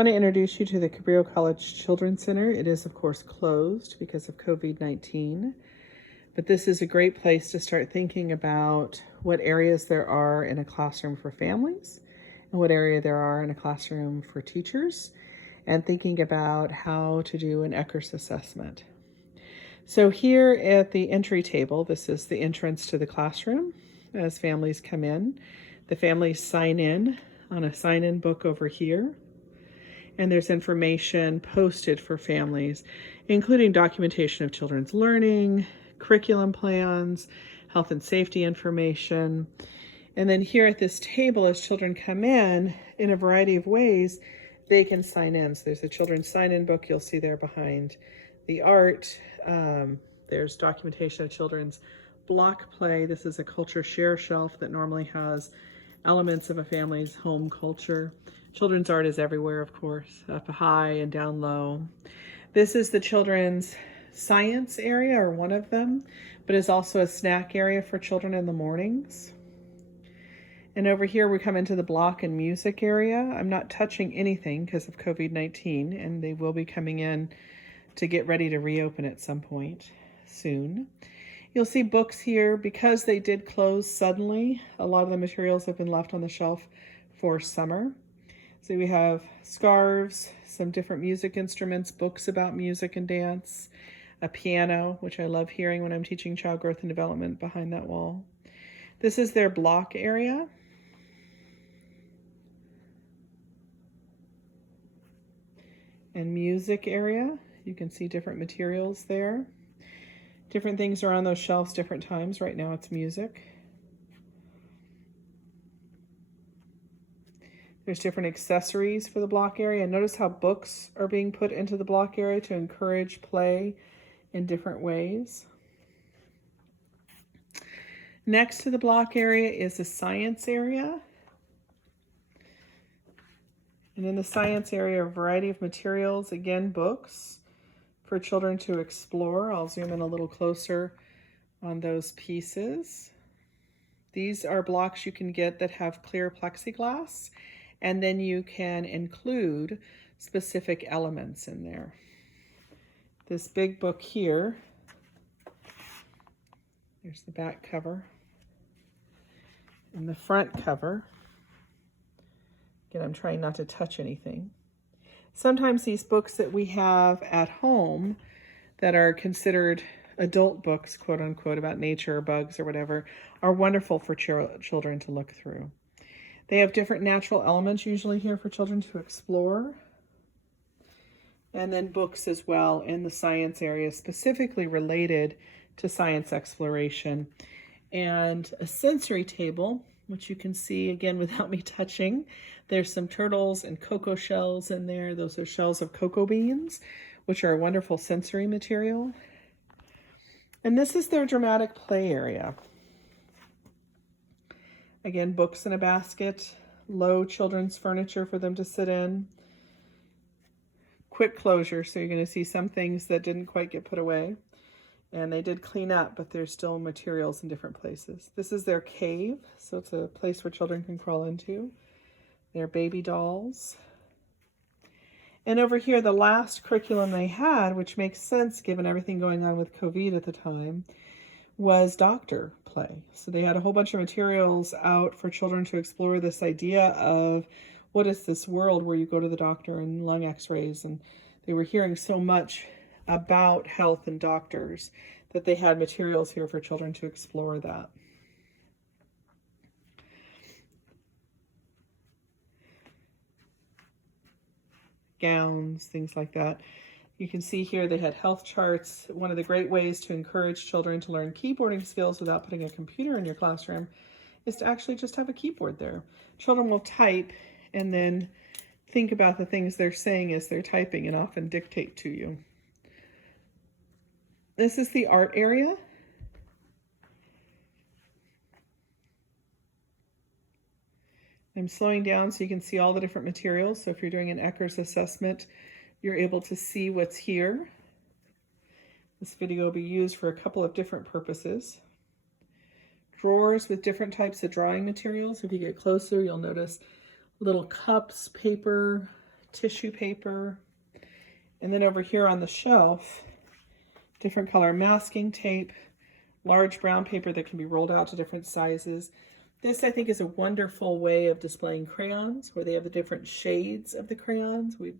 want to introduce you to the Cabrillo College Children's Center. It is, of course, closed because of COVID-19, but this is a great place to start thinking about what areas there are in a classroom for families and what area there are in a classroom for teachers, and thinking about how to do an ECRS assessment. So here at the entry table, this is the entrance to the classroom. As families come in, the families sign in on a sign-in book over here. And there's information posted for families, including documentation of children's learning, curriculum plans, health and safety information. And then here at this table, as children come in a variety of ways, they can sign in. So there's a children's sign-in book you'll see there behind the art. There's documentation of children's block play. This is a culture share shelf that normally has elements of a family's home culture. Children's art is everywhere, of course, up high and down low. This is the children's science area, or one of them, but is also a snack area for children in the mornings. And over here we come into the block and music area. I'm not touching anything because of COVID-19, and they will be coming in to get ready to reopen at some point soon. You'll see books here. Because they did close suddenly, a lot of the materials have been left on the shelf for summer. So we have scarves, some different music instruments, books about music and dance, a piano, which I love hearing when I'm teaching child growth and development behind that wall. This is their block area. And music area. You can see different materials there. Different things are on those shelves different times. Right now it's music. There's different accessories for the block area. Notice how books are being put into the block area to encourage play in different ways. Next to the block area is the science area. And in the science area, a variety of materials, again, books for children to explore. I'll zoom in a little closer on those pieces. These are blocks you can get that have clear plexiglass, and then you can include specific elements in there. This big book here, there's the back cover and the front cover. Again, I'm trying not to touch anything. Sometimes these books that we have at home that are considered adult books, quote unquote, about nature or bugs or whatever, are wonderful for children to look through. They have different natural elements usually here for children to explore. And then books as well in the science area, specifically related to science exploration. And a sensory table, which you can see again without me touching. There's some turtles and cocoa shells in there. Those are shells of cocoa beans, which are a wonderful sensory material. And this is their dramatic play area. Again, books in a basket, low children's furniture for them to sit in. Quick closure, so you're going to see some things that didn't quite get put away. And they did clean up, but there's still materials in different places. This is their cave, so it's a place where children can crawl into. Their baby dolls. And over here, the last curriculum they had, which makes sense given everything going on with COVID at the time, was doctor play. So they had a whole bunch of materials out for children to explore this idea of what is this world where you go to the doctor and lung x-rays. And they were hearing so much about health and doctors that they had materials here for children to explore that. Gowns, things like that. You can see here they had health charts. One of the great ways to encourage children to learn keyboarding skills without putting a computer in your classroom is to actually just have a keyboard there. Children will type and then think about the things they're saying as they're typing and often dictate to you. This is the art area. I'm slowing down so you can see all the different materials. So if you're doing an ECRS assessment, you're able to see what's here. This video will be used for a couple of different purposes. Drawers with different types of drawing materials. If you get closer, you'll notice little cups, paper, tissue paper. And then over here on the shelf, different color masking tape, large brown paper that can be rolled out to different sizes. This, I think, is a wonderful way of displaying crayons, where they have the different shades of the crayons. We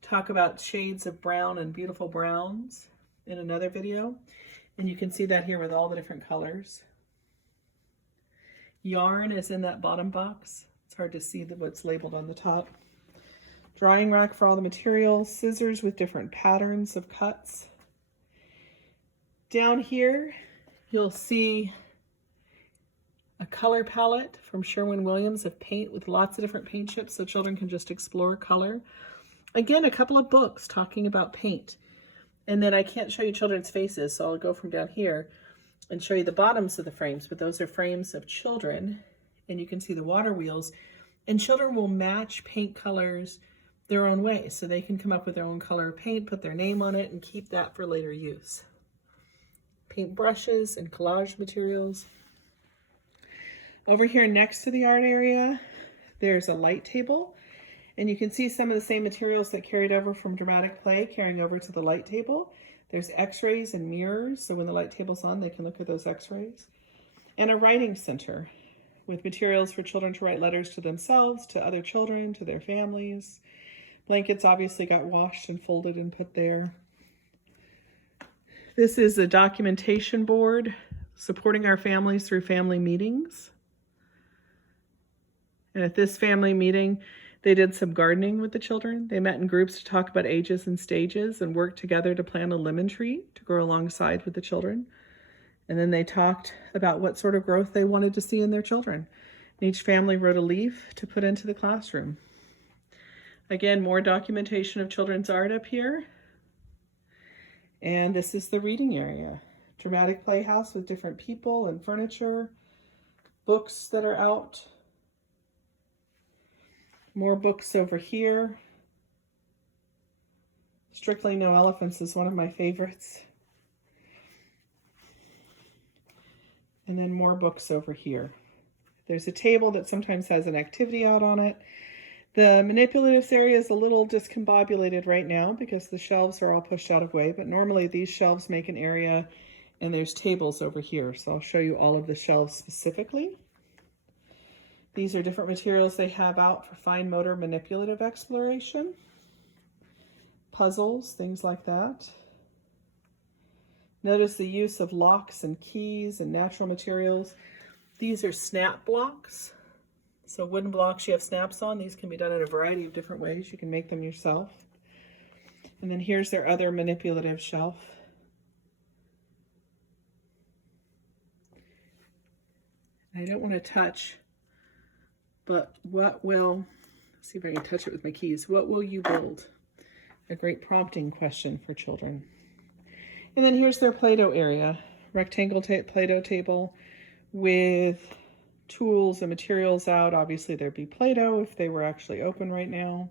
talk about shades of brown and beautiful browns in another video. And you can see that here with all the different colors. Yarn is in that bottom box. It's hard to see what's labeled on the top. Drying rack for all the materials, scissors with different patterns of cuts. Down here, you'll see a color palette from Sherwin-Williams of paint with lots of different paint chips so children can just explore color. Again, a couple of books talking about paint. And then I can't show you children's faces, so I'll go from down here and show you the bottoms of the frames, but those are frames of children, and you can see the water wheels, and children will match paint colors their own way, so they can come up with their own color of paint, put their name on it, and keep that for later use. Paint brushes and collage materials. Over here next to the art area, there's a light table, and you can see some of the same materials that carried over from dramatic play carrying over to the light table. There's x-rays and mirrors, so when the light table's on, they can look at those x-rays. And a writing center with materials for children to write letters to themselves, to other children, to their families. Blankets obviously got washed and folded and put there. This is a documentation board supporting our families through family meetings. And at this family meeting, they did some gardening with the children. They met in groups to talk about ages and stages and worked together to plant a lemon tree to grow alongside with the children. And then they talked about what sort of growth they wanted to see in their children. And each family wrote a leaf to put into the classroom. Again, more documentation of children's art up here. And this is the reading area. Dramatic playhouse with different people and furniture. Books that are out. More books over here. Strictly No Elephants is one of my favorites. And then more books over here. There's a table that sometimes has an activity out on it. The manipulatives area is a little discombobulated right now because the shelves are all pushed out of way, but normally these shelves make an area and there's tables over here. So I'll show you all of the shelves specifically. These are different materials they have out for fine motor manipulative exploration. Puzzles, things like that. Notice the use of locks and keys and natural materials. These are snap blocks. So wooden blocks you have snaps on. These can be done in a variety of different ways. You can make them yourself. And then here's their other manipulative shelf. I don't want to touch, but what will, let's see if I can touch it with my keys. What will you build? A great prompting question for children. And then here's their Play-Doh area. Rectangle Play-Doh table with tools and materials out. Obviously there'd be Play-Doh if they were actually open right now.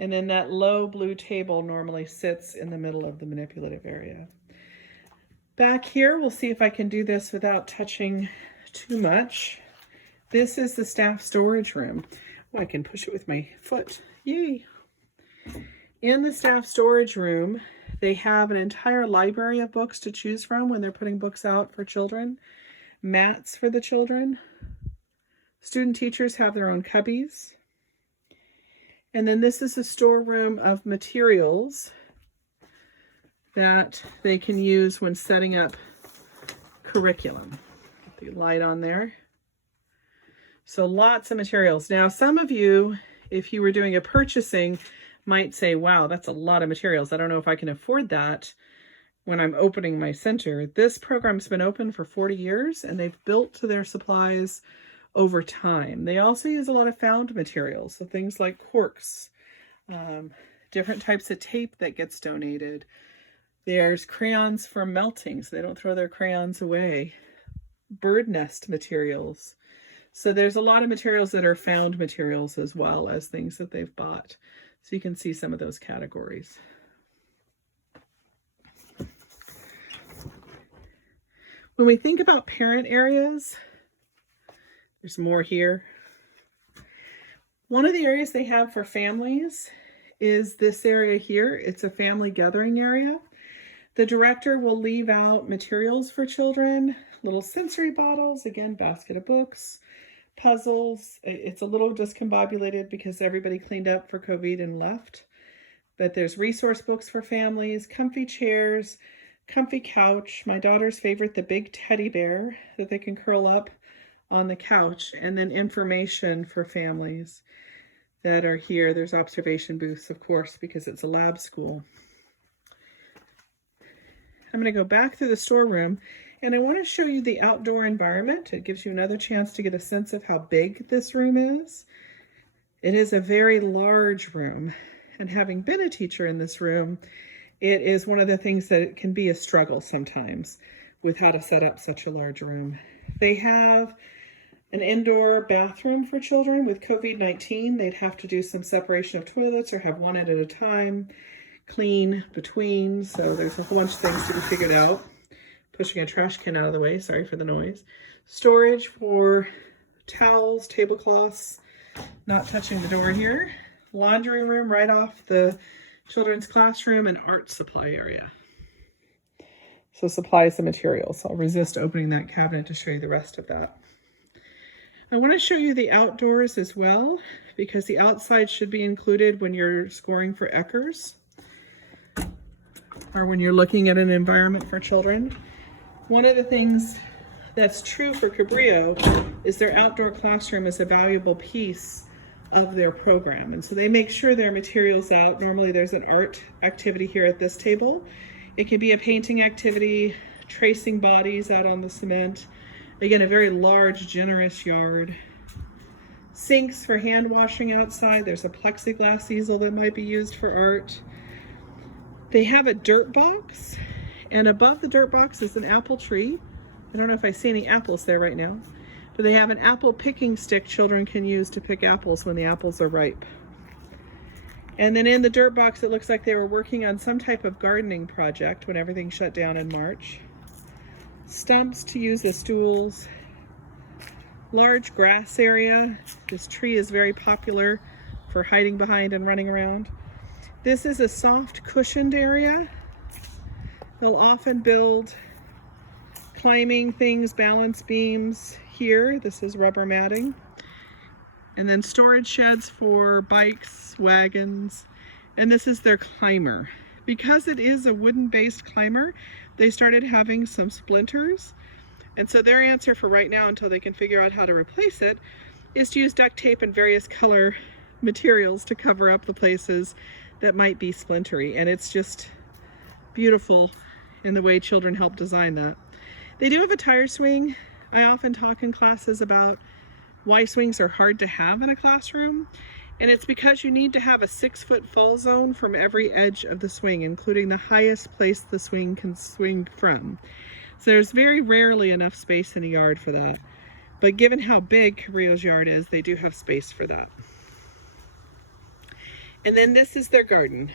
And then that low blue table normally sits in the middle of the manipulative area. Back here, we'll see if I can do this without touching too much. This is the staff storage room. Oh, I can push it with my foot. Yay! In the staff storage room, they have an entire library of books to choose from when they're putting books out for children. Mats for the children. Student teachers have their own cubbies. And then this is a storeroom of materials that they can use when setting up curriculum. Get the light on there. So lots of materials. Now, some of you, if you were doing a purchasing, might say, wow, that's a lot of materials. I don't know if I can afford that when I'm opening my center. This program's been open for 40 years and they've built to their supplies over time. They also use a lot of found materials, so things like corks, different types of tape that gets donated. There's crayons for melting, so they don't throw their crayons away. Bird nest materials. So there's a lot of materials that are found materials as well as things that they've bought. So you can see some of those categories. When we think about parent areas, there's more here. One of the areas they have for families is this area here. It's a family gathering area. The director will leave out materials for children, little sensory bottles, again, basket of books, puzzles. It's a little discombobulated because everybody cleaned up for COVID and left. But there's resource books for families, comfy chairs, comfy couch. My daughter's favorite, the big teddy bear that they can curl up on the couch, and then information for families that are here. There's observation booths, of course, because it's a lab school. I'm going to go back through the storeroom, and I want to show you the outdoor environment. It gives you another chance to get a sense of how big this room is. It is a very large room, and having been a teacher in this room, it is one of the things that can be a struggle sometimes with how to set up such a large room. They have an indoor bathroom for children. With COVID-19, they'd have to do some separation of toilets or have one at a time, clean between. So there's a whole bunch of things to be figured out. Pushing a trash can out of the way, sorry for the noise. Storage for towels, tablecloths, not touching the door here. Laundry room right off the children's classroom, and art supply area. So supplies and materials. I'll resist opening that cabinet to show you the rest of that. I want to show you the outdoors as well, because the outside should be included when you're scoring for Eckers or when you're looking at an environment for children. One of the things that's true for Cabrillo is their outdoor classroom is a valuable piece of their program. And so they make sure their materials out. Normally there's an art activity here at this table. It can be a painting activity, tracing bodies out on the cement. Again, a very large, generous yard. Sinks for hand washing outside. There's a plexiglass easel that might be used for art. They have a dirt box, and above the dirt box is an apple tree. I don't know if I see any apples there right now, but they have an apple picking stick children can use to pick apples when the apples are ripe. And then in the dirt box, it looks like they were working on some type of gardening project when everything shut down in March. Stumps to use as stools. Large grass area. This tree is very popular for hiding behind and running around. This is a soft cushioned area. They'll often build climbing things, balance beams here. This is rubber matting. And then storage sheds for bikes, wagons. And this is their climber. Because it is a wooden-based climber, they started having some splinters. And so their answer for right now, until they can figure out how to replace it, is to use duct tape and various color materials to cover up the places that might be splintery. And it's just beautiful in the way children help design that. They do have a tire swing. I often talk in classes about why swings are hard to have in a classroom. And it's because you need to have a 6-foot fall zone from every edge of the swing, including the highest place the swing can swing from. So there's very rarely enough space in a yard for that. But given how big Cabrillo's yard is, they do have space for that. And then this is their garden.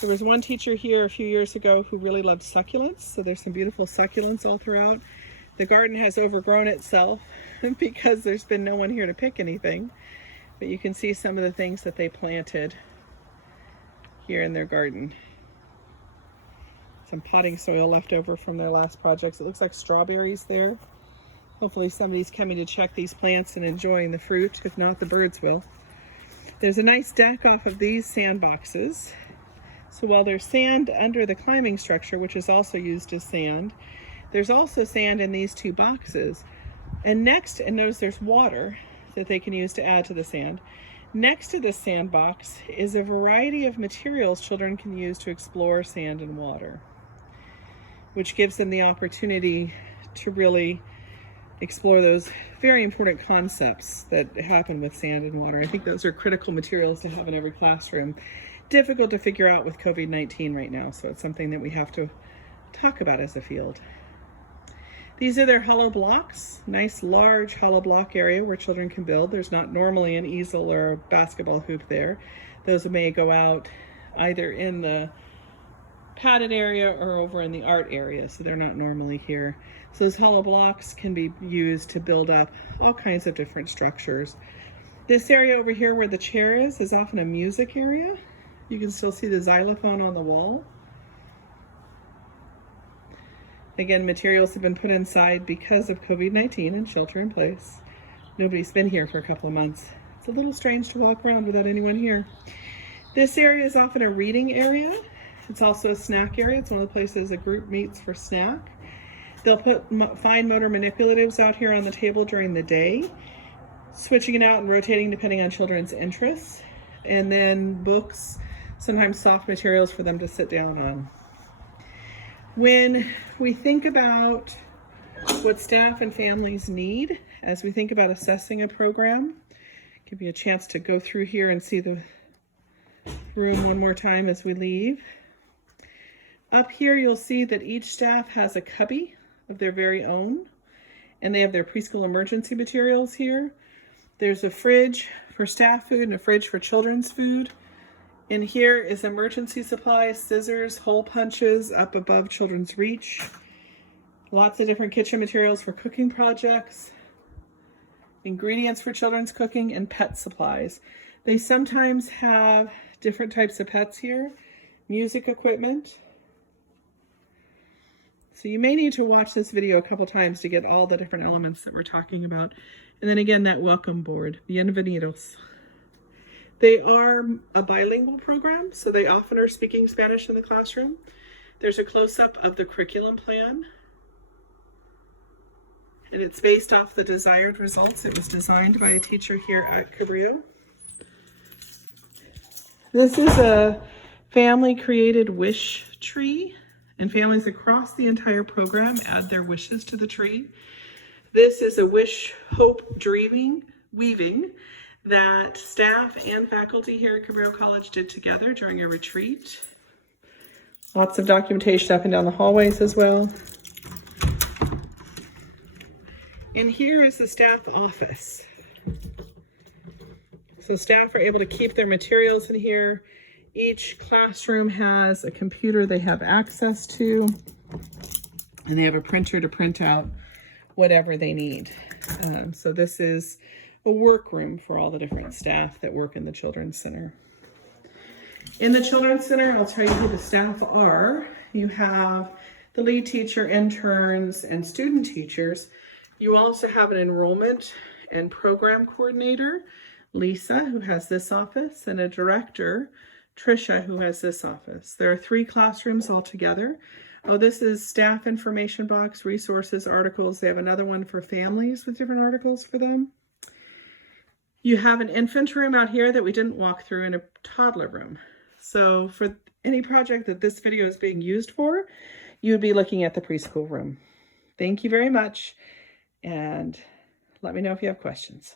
There was one teacher here a few years ago who really loved succulents. So there's some beautiful succulents all throughout. The garden has overgrown itself because there's been no one here to pick anything. But you can see some of the things that they planted here in their garden. Some potting soil left over from their last projects. It looks like strawberries there. Hopefully somebody's coming to check these plants and enjoying the fruit. If not, the birds will. There's a nice deck off of these sandboxes. So while there's sand under the climbing structure, which is also used as sand, there's also sand in these two boxes. And next, and notice there's water that they can use to add to the sand. Next to the sandbox is a variety of materials children can use to explore sand and water, which gives them the opportunity to really explore those very important concepts that happen with sand and water. I think those are critical materials to have in every classroom. Difficult to figure out with COVID-19 right now, so it's something that we have to talk about as a field. These are their hollow blocks, nice large hollow block area where children can build. There's not normally an easel or a basketball hoop there. Those may go out either in the padded area or over in the art area, so they're not normally here. So those hollow blocks can be used to build up all kinds of different structures. This area over here where the chair is often a music area. You can still see the xylophone on the wall. Again, materials have been put inside because of COVID-19 and shelter in place. Nobody's been here for a couple of months. It's a little strange to walk around without anyone here. This area is often a reading area. It's also a snack area. It's one of the places a group meets for snack. They'll put fine motor manipulatives out here on the table during the day, switching it out and rotating depending on children's interests. And then books, sometimes soft materials for them to sit down on. When we think about what staff and families need, as we think about assessing a program, give you a chance to go through here and see the room one more time as we leave. Up here, you'll see that each staff has a cubby of their very own, and they have their preschool emergency materials here. There's a fridge for staff food and a fridge for children's food. In here is emergency supplies, scissors, hole punches up above children's reach. Lots of different kitchen materials for cooking projects, ingredients for children's cooking, and pet supplies. They sometimes have different types of pets here, music equipment. So you may need to watch this video a couple times to get all the different elements that we're talking about. And then again, that welcome board, bienvenidos. They are a bilingual program, so they often are speaking Spanish in the classroom. There's a close-up of the curriculum plan, and it's based off the desired results. It was designed by a teacher here at Cabrillo. This is a family-created wish tree, and families across the entire program add their wishes to the tree. This is a wish, hope, weaving that staff and faculty here at Cabrillo College did together during a retreat. Lots of documentation up and down the hallways as well. And here is the staff office. So staff are able to keep their materials in here. Each classroom has a computer they have access to, and they have a printer to print out whatever they need. So this is a workroom for all the different staff that work in the Children's Center. In the Children's Center, I'll tell you who the staff are. You have the lead teacher, interns, and student teachers. You also have an enrollment and program coordinator, Lisa, who has this office, and a director, Trisha, who has this office. There are 3 classrooms altogether. Oh, this is staff information box, resources, articles. They have another one for families with different articles for them. You have an infant room out here that we didn't walk through, and a toddler room. So for any project that this video is being used for, you would be looking at the preschool room. Thank you very much, and let me know if you have questions.